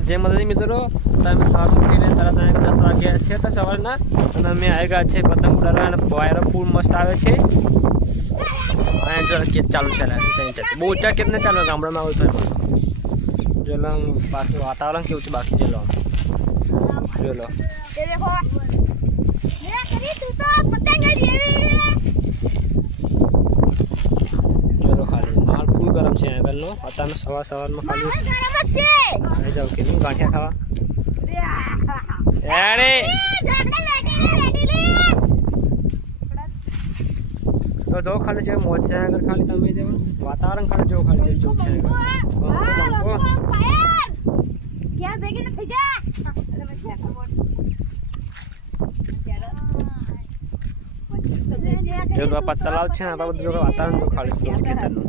जय माता मित्रों તમે સવાર ઉઠીને તરત 10 વાગ્યા છે તો સવારના અને અમે આવી ગયા છે પતંગ ઉડાડવા અને વાયરો ફૂલ મસ્ત આવે છે અને જો કે ચાલુ છે બહુ ઊંચા કેતને ચાલો ગામડામાં આવું થાય જો લો બાકી વાતાવરણ કેવું છે બાકી જો લો એ દેખો મે કરી તું તો પતંગ જેવી ચલો ખાલી માલ ફૂલ ગરમ છે આગળનો અત્યારે સવારમાં ખાલી ગરમ છે આવી જાવ કે ગાંઠિયા ખાવા અરે તો જો ખાલી છે મોજ છે આગળ ખાલી તમે જો વાતાવરણ ખાલી જો ખાલી છે જો છે क्या बेगे न થઈ જા અરે મે છે જો બાપા તલાવ છે ને બાપા જો વાતાવરણ તો ખાલી છે ખેતરનું